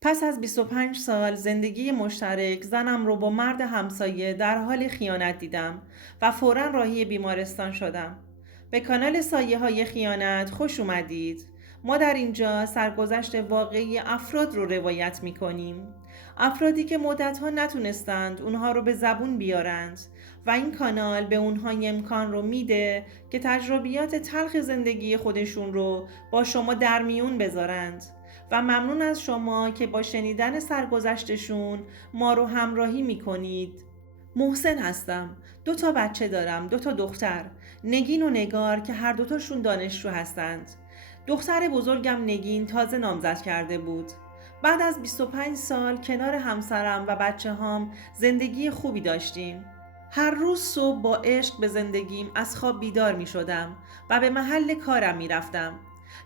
پس از 25 سال زندگی مشترک زنم رو با مرد همسایه در حال خیانت دیدم و فوراً راهی بیمارستان شدم. به کانال سایه های خیانت خوش اومدید. ما در اینجا سرگذشت واقعی افراد رو روایت می کنیم. افرادی که مدتها نتونستند اونها رو به زبون بیارند و این کانال به اونها امکان رو میده که تجربیات تلخ زندگی خودشون رو با شما در میون بذارند. و ممنون از شما که با شنیدن سرگذشتشون ما رو همراهی میکنید. محسن هستم. 2 بچه دارم، 2 دختر، نگین و نگار که هر دوتاشون دانشجو هستند. دختر بزرگم نگین تازه نامزد کرده بود. بعد از 25 سال کنار همسرم و بچه هام زندگی خوبی داشتیم. هر روز صبح با عشق به زندگیم از خواب بیدار می شدم و به محل کارم می رفتم.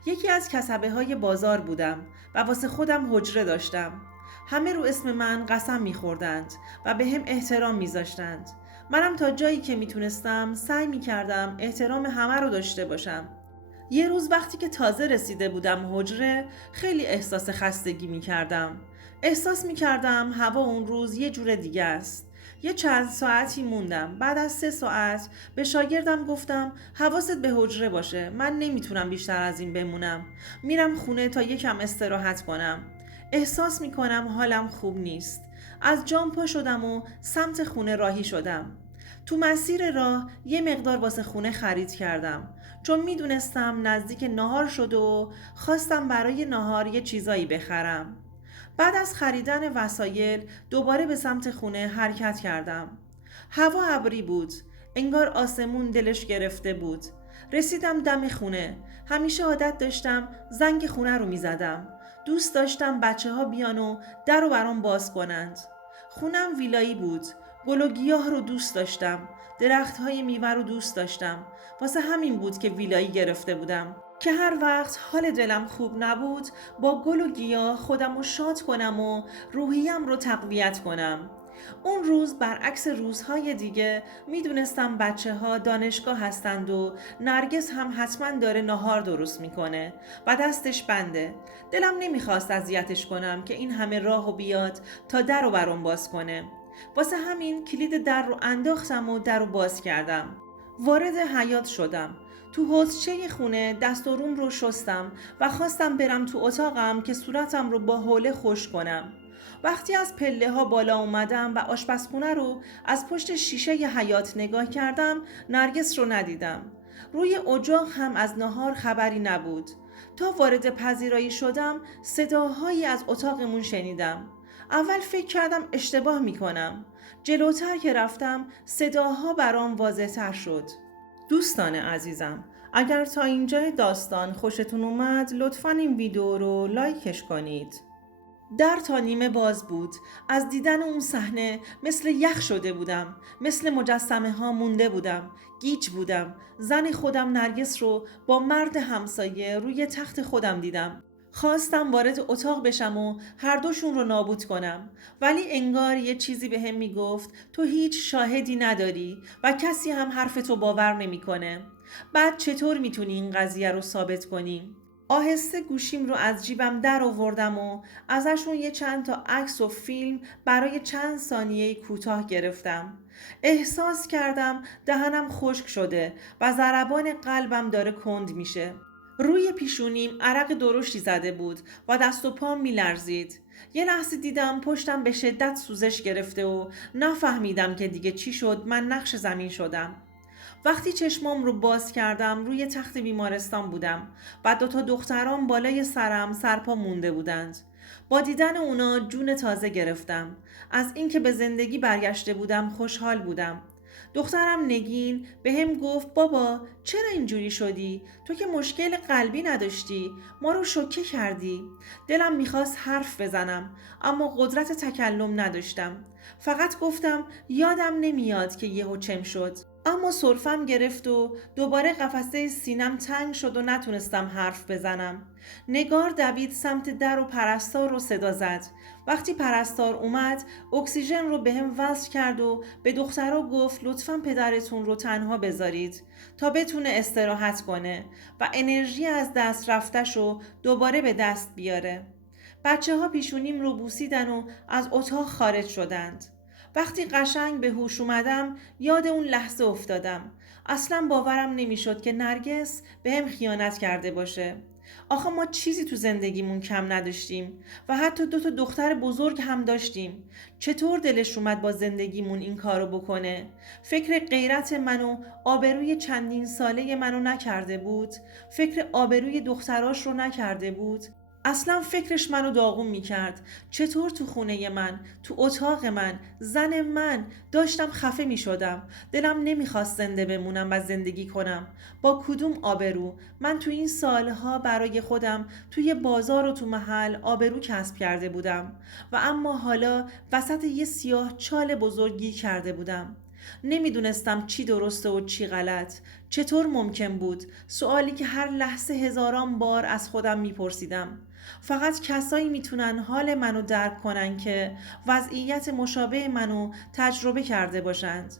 یکی از کسبه های بازار بودم و واسه خودم حجره داشتم. همه رو اسم من قسم می خوردند و به هم احترام می زاشتند. منم تا جایی که می تونستم سعی می کردم احترام همه رو داشته باشم. یه روز وقتی که تازه رسیده بودم حجره خیلی احساس خستگی می کردم. احساس می کردم هوا اون روز یه جور دیگه است. یه چند ساعتی موندم. بعد از 3 ساعت به شاگردم گفتم حواست به حجره باشه. من نمیتونم بیشتر از این بمونم. میرم خونه تا یکم استراحت کنم. احساس می کنم حالم خوب نیست. از جام پا شدم و سمت خونه راهی شدم. تو مسیر راه یه مقدار واسه خونه خرید کردم چون میدونستم نزدیک نهار شد و خواستم برای نهار یه چیزایی بخرم. بعد از خریدن وسایل دوباره به سمت خونه حرکت کردم. هوا ابری بود. انگار آسمون دلش گرفته بود. رسیدم دم خونه. همیشه عادت داشتم زنگ خونه رو میزدم. دوست داشتم بچه ها بیان و در رو برام باز کنند. خونم ویلایی بود. گل و گیاه رو دوست داشتم. درخت های میوه رو دوست داشتم. واسه همین بود که ویلایی گرفته بودم که هر وقت حال دلم خوب نبود با گل و گیاه خودم رو شاد کنم و روحیم رو تقویت کنم. اون روز برعکس روزهای دیگه میدونستم بچه ها دانشگاه هستند و نرگس هم حتما داره نهار درست میکنه و دستش بنده. دلم نمیخواست اذیتش کنم که این همه راه و بیاد تا در رو برام باز کنه. واسه همین کلید در رو انداختم و در رو باز کردم. وارد حیاط شدم. تو حوضچه خونه دست و روم رو شستم و خواستم برم تو اتاقم که صورتم رو با حوله خوش کنم. وقتی از پله ها بالا اومدم و آشپزخونه رو از پشت شیشه ی حیاط نگاه کردم نرگس رو ندیدم. روی اجاق هم از نهار خبری نبود. تا وارد پذیرایی شدم صداهایی از اتاقمون شنیدم. اول فکر کردم اشتباه میکنم. جلوتر که رفتم صداها برام واضح تر شد. دوستان عزیزم، اگر تا اینجای داستان خوشتون اومد لطفاً این ویدیو رو لایکش کنید. در تا نیمه باز بود. از دیدن اون صحنه مثل یخ شده بودم. مثل مجسمه ها مونده بودم. گیج بودم. زن خودم نرگس رو با مرد همسایه روی تخت خودم دیدم. خواستم وارد اتاق بشم و هر دوشون رو نابود کنم ولی انگار یه چیزی به هم میگفت تو هیچ شاهدی نداری و کسی هم حرف تو باور نمیکنه. بعد چطور میتونی این قضیه رو ثابت کنی؟ آهسته گوشیم رو از جیبم در آوردم و ازشون یه چند تا عکس و فیلم برای چند ثانیه کوتاه گرفتم. احساس کردم دهنم خشک شده و ضربان قلبم داره کند میشه. روی پیشونیم عرق درشتی زده بود و دست و پام میلرزید. یه لحظه دیدم پشتم به شدت سوزش گرفته و نفهمیدم که دیگه چی شد. من نقش زمین شدم. وقتی چشمام رو باز کردم روی تخت بیمارستان بودم و 2 دخترام بالای سرم سرپا مونده بودند. با دیدن اونا جون تازه گرفتم. از اینکه به زندگی برگشته بودم خوشحال بودم. دخترم نگین به هم گفت بابا چرا اینجوری شدی؟ تو که مشکل قلبی نداشتی. ما رو شوکه کردی. دلم میخواست حرف بزنم اما قدرت تکلم نداشتم. فقط گفتم یادم نمیاد که یهو چم شد. اما سرفم گرفت و دوباره قفسه سینم تنگ شد و نتونستم حرف بزنم. نگار دوید سمت در و پرستار رو صدا زد. وقتی پرستار اومد اکسیژن رو به هم وصل کرد و به دخترها گفت لطفاً پدرتون رو تنها بذارید تا بتونه استراحت کنه و انرژی از دست رفتش رو دوباره به دست بیاره. بچه‌ها پیشونیم رو بوسیدن و از اتاق خارج شدند. وقتی قشنگ به هوش اومدم یاد اون لحظه افتادم. اصلا باورم نمیشد که نرگس بهم خیانت کرده باشه. آخه ما چیزی تو زندگیمون کم نداشتیم و حتی 2 تا دختر بزرگ هم داشتیم. چطور دلش اومد با زندگیمون این کارو بکنه؟ فکر غیرت منو، آبروی چندین ساله منو نکرده بود؟ فکر آبروی دختراش رو نکرده بود؟ اصلا فکرش منو داغون میکرد. چطور تو خونه من، تو اتاق من، زن من داشتم خفه میشدم. دلم نمیخواست زنده بمونم و زندگی کنم. با کدوم آبرو؟ من تو این سالها برای خودم توی بازار و تو محل آبرو کسب کرده بودم و اما حالا وسط یه سیاه چال بزرگی کرده بودم. نمیدونستم چی درسته و چی غلط. چطور ممکن بود؟ سوالی که هر لحظه هزاران بار از خودم میپرسیدم. فقط کسایی میتونن حال منو درک کنن که وضعیت مشابه منو تجربه کرده باشند.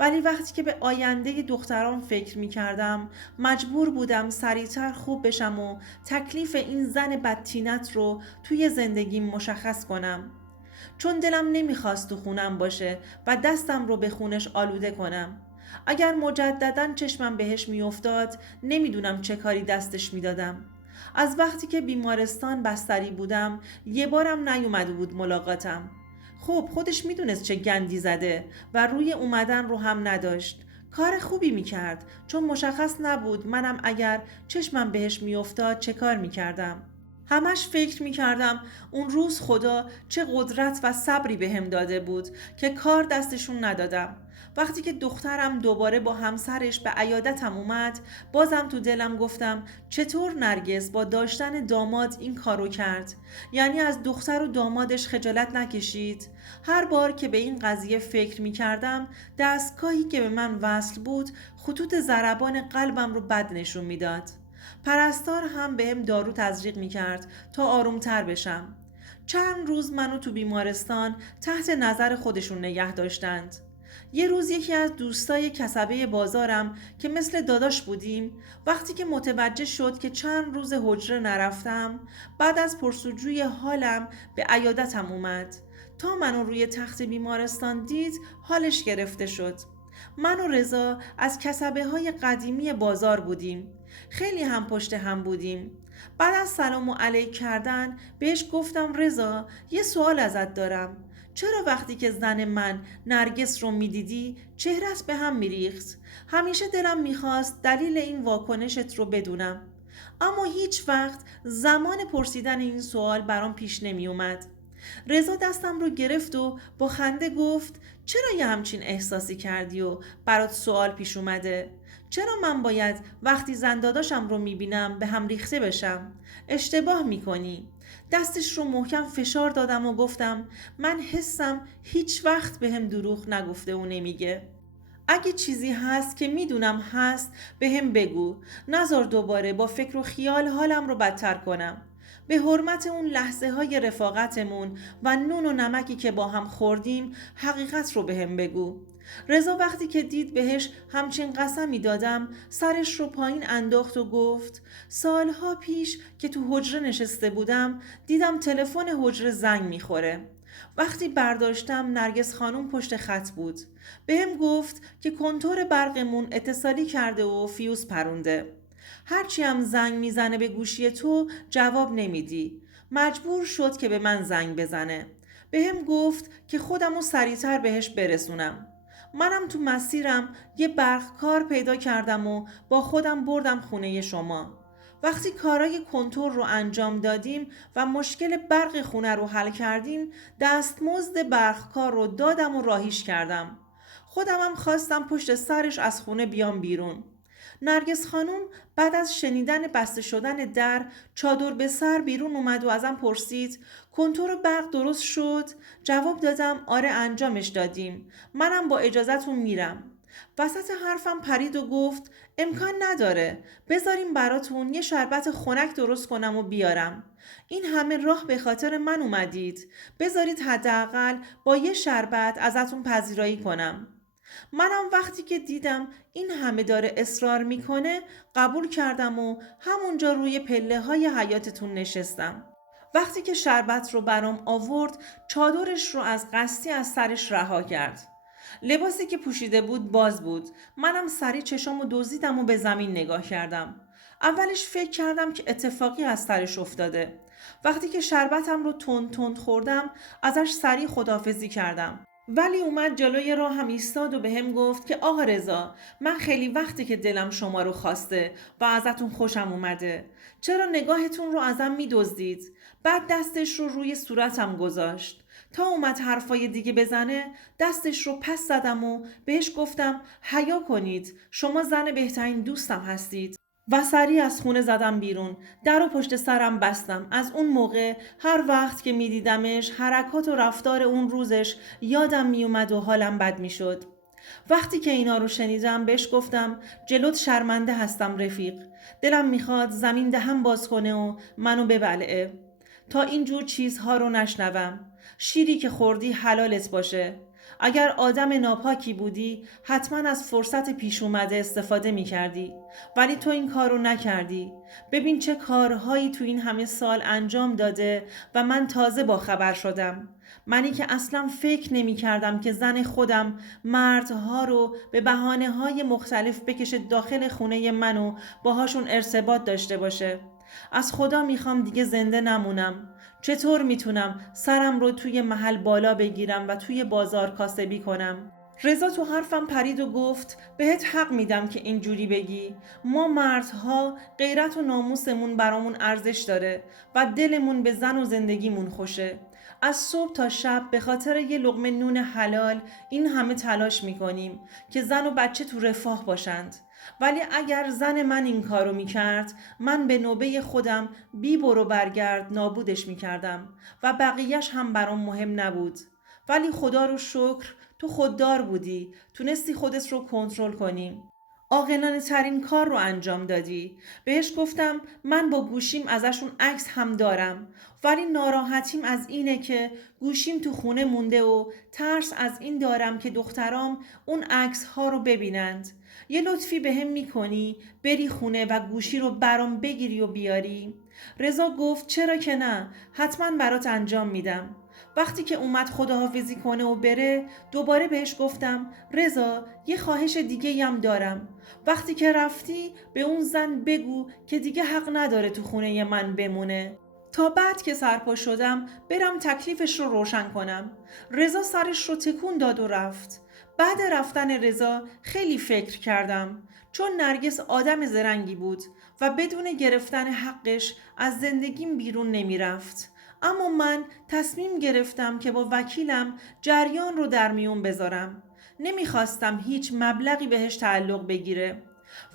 ولی وقتی که به آینده دختران فکر میکردم مجبور بودم سریعتر خوب بشم و تکلیف این زن بدتینت رو توی زندگیم مشخص کنم. چون دلم نمیخواست تو خونم باشه و دستم رو به خونش آلوده کنم. اگر مجدداً چشمم بهش میافتاد نمیدونم چه کاری دستش میدادم. از وقتی که بیمارستان بستری بودم یه بارم نیومده بود ملاقاتم. خب خودش میدونست چه گندی زده و روی اومدن رو هم نداشت. کار خوبی میکرد چون مشخص نبود منم اگر چشمم بهش میافتاد چه کار میکردم. همش فکر میکردم اون روز خدا چه قدرت و صبری بهم داده بود که کار دستشون ندادم. وقتی که دخترم دوباره با همسرش به عیادتم اومد بازم تو دلم گفتم چطور نرگس با داشتن داماد این کارو کرد؟ یعنی از دختر و دامادش خجالت نکشید؟ هر بار که به این قضیه فکر میکردم دستگاهی که به من وصل بود خطوط ضربان قلبم رو بد نشون میداد. پرستار هم بهم دارو تزریق میکرد تا آرومتر بشم. چند روز منو تو بیمارستان تحت نظر خودشون نگه داشتند. یه روز یکی از دوستای کسبه بازارم که مثل داداش بودیم وقتی که متوجه شد که چند روز حجره نرفتم بعد از پرسجوی حالم به عیادتم اومد. تا منو روی تخت بیمارستان دید حالش گرفته شد. من و رضا از کسبه های قدیمی بازار بودیم. خیلی هم پشت هم بودیم. بعد از سلام و علیک کردن بهش گفتم رضا یه سوال ازت دارم. چرا وقتی که زن من نرگس رو میدیدی چهرت به هم میریخت؟ همیشه دلم میخواست دلیل این واکنشت رو بدونم. اما هیچ وقت زمان پرسیدن این سوال برام پیش نمی اومد. رضا دستم رو گرفت و با خنده گفت چرا یه همچین احساسی کردی و برات سوال پیش اومده؟ چرا من باید وقتی زنداداشم رو میبینم به هم ریخته بشم؟ اشتباه میکنی. دستش رو محکم فشار دادم و گفتم من حسم هیچ وقت به هم دروغ نگفته و نمیگه. اگه چیزی هست که میدونم هست به هم بگو. نذار دوباره با فکر و خیال حالم رو بدتر کنم. به حرمت اون لحظه های رفاقتمون و نون و نمکی که با هم خوردیم حقیقت رو به هم بگو. رضا وقتی که دید بهش همچین قسمی دادم سرش رو پایین انداخت و گفت سالها پیش که تو حجره نشسته بودم دیدم تلفن حجره زنگ میخوره. وقتی برداشتم نرگس خانوم پشت خط بود. بهم گفت که کنتور برقمون اتصالی کرده و فیوز پرونده. هرچی هم زنگ میزنه به گوشی تو جواب نمیدی. مجبور شد که به من زنگ بزنه. بهم گفت که خودمو سریعتر بهش برسونم. منم تو مسیرم یه برقکار پیدا کردم و با خودم بردم خونه شما. وقتی کارای کنتور رو انجام دادیم و مشکل برق خونه رو حل کردیم دستمزد برقکار رو دادم و راهیش کردم. خودمم خواستم پشت سرش از خونه بیام بیرون. نرگس خانوم بعد از شنیدن بسته شدن در چادر به سر بیرون اومد و ازم پرسید کنتور برق درست شد؟ جواب دادم آره انجامش دادیم. منم با اجازهتون میرم. وسط حرفم پرید و گفت امکان نداره. بذاریم براتون یه شربت خنک درست کنم و بیارم. این همه راه به خاطر من اومدید. بذارید حداقل با یه شربت ازتون پذیرایی کنم. منم وقتی که دیدم این همه داره اصرار میکنه قبول کردم و همونجا روی پله های حیاتتون نشستم. وقتی که شربت رو برام آورد، چادرش رو از قصدی از سرش رها کرد. لباسی که پوشیده بود باز بود. منم سری چشامو دزدیدم و به زمین نگاه کردم. اولش فکر کردم که اتفاقی از سرش افتاده. وقتی که شربتم رو تند تند خوردم، ازش سری خداحافظی کردم. ولی اومد جلوی راهم ایستاد و بهم گفت که آقا رضا، من خیلی وقتی که دلم شما رو خواسته و ازتون خوشم اومده. چرا نگاهتون رو ازم میدزدید؟ بعد دستش رو روی صورتم گذاشت. تا اومد حرفای دیگه بزنه، دستش رو پس زدم و بهش گفتم حیا کنید، شما زن بهترین دوستم هستید. و سریع از خونه زدم بیرون. در و پشت سرم بستم. از اون موقع هر وقت که میدیدمش، حرکات و رفتار اون روزش یادم میومد و حالم بد میشد. وقتی که اینا رو شنیدم بهش گفتم جلوت شرمنده هستم رفیق. دلم میخواد زمین دهم باز کنه و منو ببلعه تا اینجور چیزها رو نشنوم. شیری که خوردی حلالت باشه. اگر آدم ناپاکی بودی حتما از فرصت پیش اومده استفاده می کردی. ولی تو این کار رو نکردی. ببین چه کارهایی تو این همه سال انجام داده و من تازه با خبر شدم. منی که اصلا فکر نمی کردم که زن خودم مردها رو به بهانه های مختلف بکشه داخل خونه منو باهاشون ارتباط داشته باشه. از خدا میخوام دیگه زنده نمونم. چطور میتونم سرم رو توی محل بالا بگیرم و توی بازار کاسبی کنم؟ رضا تو حرفم پرید و گفت بهت حق میدم که اینجوری بگی. ما مردها غیرت و ناموسمون برامون ارزش داره و دلمون به زن و زندگیمون خوشه. از صبح تا شب به خاطر یه لقمه نون حلال این همه تلاش میکنیم که زن و بچه تو رفاه باشند. ولی اگر زن من این کارو میکرد، من به نوبه خودم بی برو برگرد نابودش میکردم و بقیهش هم برام مهم نبود. ولی خدا رو شکر تو خوددار بودی، تونستی خودت رو کنترل کنی. عاقلانه ترین کار رو انجام دادی. بهش گفتم من با گوشیم ازشون عکس هم دارم، ولی ناراحتیم از اینه که گوشیم تو خونه مونده و ترس از این دارم که دخترام اون عکس ها رو ببینند. یه لطفی بهم میکنی بری خونه و گوشی رو برام بگیری و بیاری؟ رضا گفت چرا که نه، حتما برات انجام میدم. وقتی که اومد خداحافظی کنه و بره، دوباره بهش گفتم رضا یه خواهش دیگه هم دارم. وقتی که رفتی به اون زن بگو که دیگه حق نداره تو خونه من بمونه، تا بعد که سرپا شدم برم تکلیفش رو روشن کنم. رضا سرش رو تکون داد و رفت. بعد رفتن رضا خیلی فکر کردم، چون نرگس آدم زرنگی بود و بدون گرفتن حقش از زندگیم بیرون نمی رفت. اما من تصمیم گرفتم که با وکیلم جریان رو در میون بذارم. نمیخواستم هیچ مبلغی بهش تعلق بگیره.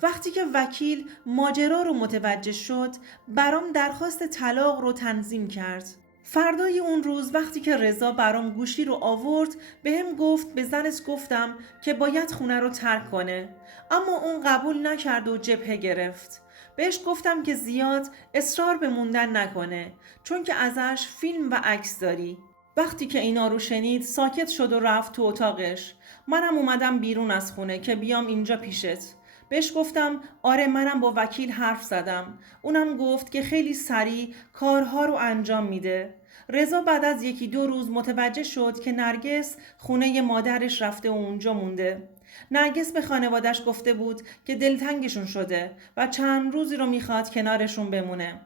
وقتی که وکیل ماجرا رو متوجه شد، برام درخواست طلاق رو تنظیم کرد. فردای اون روز وقتی که رضا برام گوشی رو آورد، بهم گفت به زنش گفتم که باید خونه رو ترک کنه، اما اون قبول نکرد و جبهه گرفت. بهش گفتم که زیاد اصرار به موندن نکنه، چون که ازش فیلم و عکس داری. وقتی که اینا رو شنید ساکت شد و رفت تو اتاقش. منم اومدم بیرون از خونه که بیام اینجا پیشت. بهش گفتم آره منم با وکیل حرف زدم. اونم گفت که خیلی سریع کارها رو انجام میده. رضا بعد از 1-2 روز متوجه شد که نرگس خونه مادرش رفته و اونجا مونده. نرگس به خانوادش گفته بود که دلتنگشون شده و چند روزی رو میخواد کنارشون بمونه.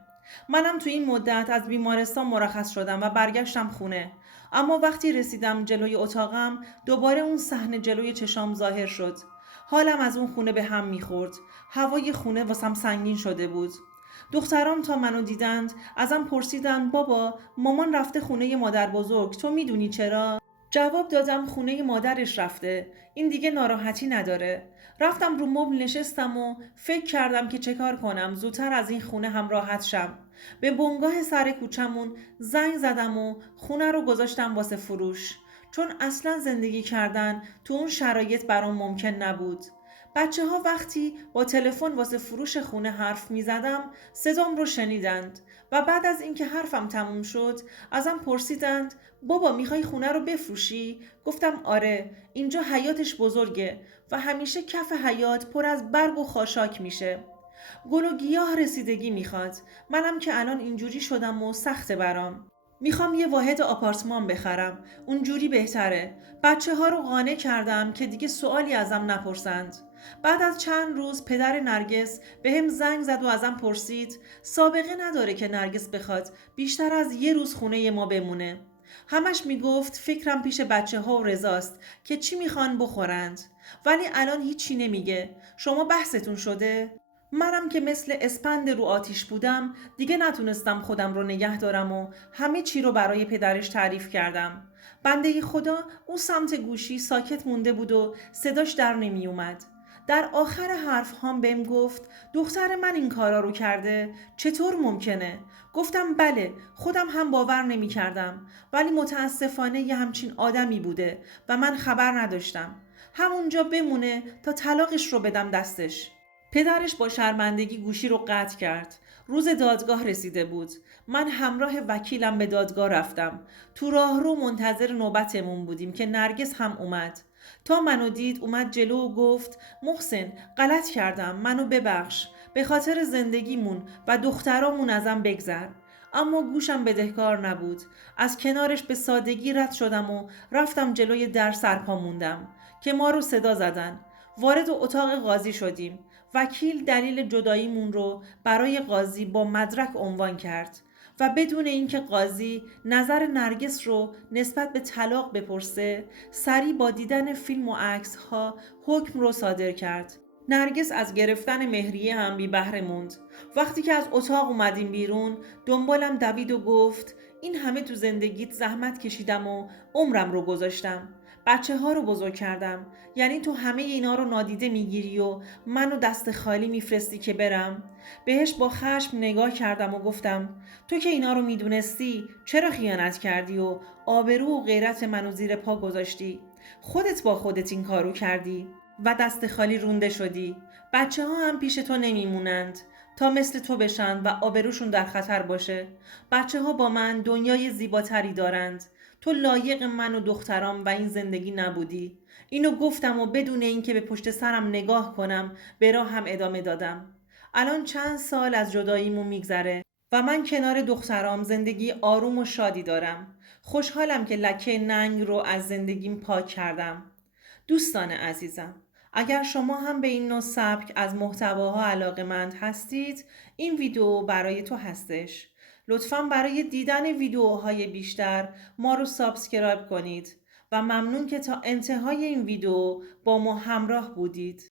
منم تو این مدت از بیمارستان مرخص شدم و برگشتم خونه. اما وقتی رسیدم جلوی اتاقم دوباره اون صحنه جلوی چشام ظاهر شد. حالم از اون خونه به هم میخورد. هوای خونه واسم سنگین شده بود. دخترام تا منو دیدند ازم پرسیدن بابا مامان رفته خونه مادر بزرگ، تو میدونی چرا؟ جواب دادم خونه مادرش رفته، این دیگه ناراحتی نداره. رفتم رو مبل نشستم و فکر کردم که چه کار کنم زودتر از این خونه هم راحت شم. به بنگاه سر کوچمون زنگ زدم و خونه رو گذاشتم واسه فروش، چون اصلا زندگی کردن تو اون شرایط برام ممکن نبود. بچه ها وقتی با تلفن واسه فروش خونه حرف می زدم صدام رو شنیدند و بعد از اینکه حرفم تموم شد ازم پرسیدند بابا میخوای خونه رو بفروشی؟ گفتم آره، اینجا حیاتش بزرگه و همیشه کف حیات پر از برگ و خاشاک میشه. گل و گیاه رسیدگی میخواد. منم که الان اینجوری شدم و سخته برام. میخوام یه واحد آپارتمان بخرم. اونجوری بهتره. بچه ها رو قانع کردم که دیگه سوالی ازم نپرسند. بعد از چند روز پدر نرگس به هم زنگ زد و ازم پرسید سابقه نداره که نرگس بخواد بیشتر از یه روز خونه ما بمونه. همش میگفت فکرم پیش بچه ها و رضاست که چی میخوان بخورند. ولی الان هیچی نمیگه. شما بحثتون شده؟ منم که مثل اسپند رو آتیش بودم دیگه نتونستم خودم رو نگه دارم و همه چی رو برای پدرش تعریف کردم. بنده خدا اون سمت گوشی ساکت مونده بود و صداش در نمی اومد. در آخر حرف هم بهم گفت دختر من این کارا رو کرده؟ چطور ممکنه؟ گفتم بله، خودم هم باور نمی کردم، ولی متاسفانه یه همچین آدمی بوده و من خبر نداشتم. همونجا بمونه تا طلاقش رو بدم دستش. پدرش با شرمندگی گوشی رو قطع کرد. روز دادگاه رسیده بود. من همراه وکیلم به دادگاه رفتم. تو راهرو منتظر نوبتمون بودیم که نرگس هم اومد. تا منو دید اومد جلو و گفت محسن غلط کردم، منو ببخش، به خاطر زندگیمون و دخترامون ازم بگذر. اما گوشم بدهکار نبود. از کنارش به سادگی رد شدم و رفتم جلوی در سرپا موندم که ما رو صدا زدن. وارد اتاق قاضی شدیم. وکیل دلیل جداییمون رو برای قاضی با مدرک عنوان کرد و بدون اینکه قاضی نظر نرگس رو نسبت به طلاق بپرسه سریع با دیدن فیلم و عکس ها حکم رو صادر کرد. نرگس از گرفتن مهریه هم بی بهره موند. وقتی که از اتاق اومدیم بیرون دنبالم دوید و گفت این همه تو زندگیت زحمت کشیدم و عمرم رو گذاشتم. بچه ها رو بزرگ کردم. یعنی تو همه اینا رو نادیده میگیری و منو دست خالی میفرستی که برم؟ بهش با خشم نگاه کردم و گفتم تو که اینا رو میدونستی چرا خیانت کردی و آبرو و غیرت منو زیر پا گذاشتی؟ خودت با خودت این کارو کردی و دست خالی رونده شدی. بچه ها هم پیش تو نمیمونند تا مثل تو بشن و آبروشون در خطر باشه. بچه ها با من دنیای زیباتری دارند. تو لایق من و دخترام و این زندگی نبودی. اینو گفتم و بدون اینکه به پشت سرم نگاه کنم به راهم ادامه دادم. الان چند سال از جداییمون میگذره و من کنار دخترام زندگی آروم و شادی دارم. خوشحالم که لکه ننگ رو از زندگیم پاک کردم. دوستان عزیزم، اگر شما هم به این نوع سبک از محتواها علاقه‌مند هستید، این ویدیو برای تو هستش. لطفاً برای دیدن ویدیوهای بیشتر ما رو سابسکرایب کنید و ممنون که تا انتهای این ویدیو با ما همراه بودید.